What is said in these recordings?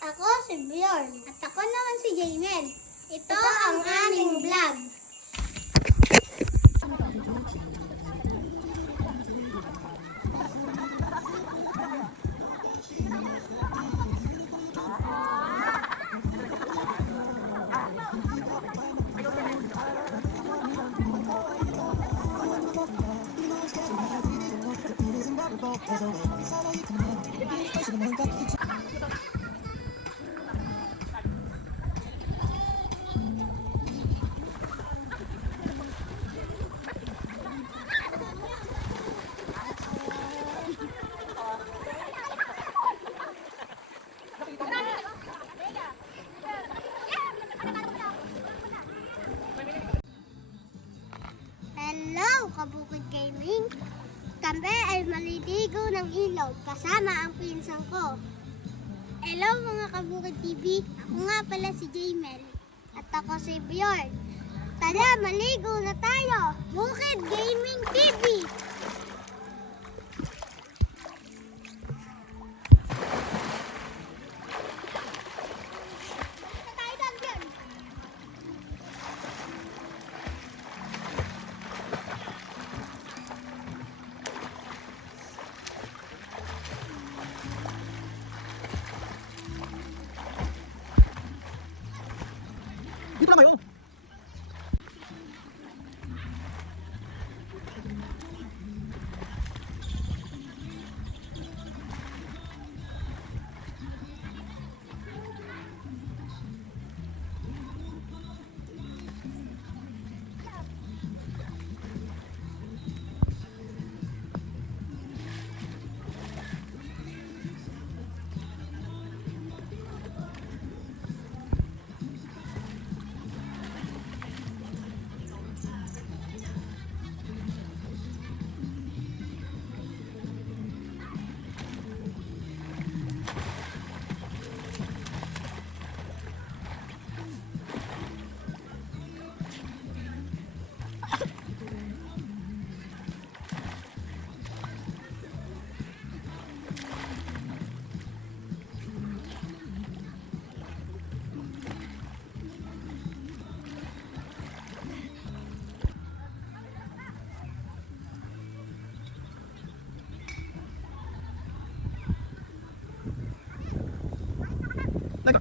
Ako si Bjorn. At ako naman si Jaymel. Ito ang aming vlog. Hello, Kabukid Gaming! Kami ay maliligo ng ilog kasama ang pinsan ko. Hello mga Kabukid TV! Ako nga pala si Jaymel. At ako si Bjorn. Tara, maligo na tayo! Bukid Gaming TV! Dito lang kayo. Teka.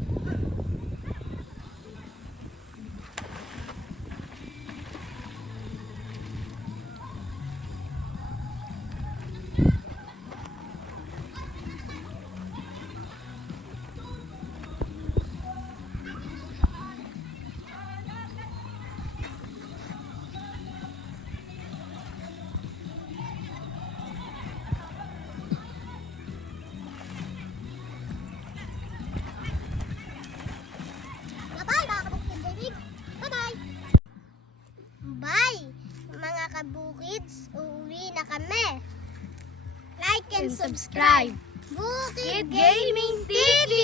Bye! Mga kabukids, uuwi na kami. Like and subscribe. Bukid Gaming TV!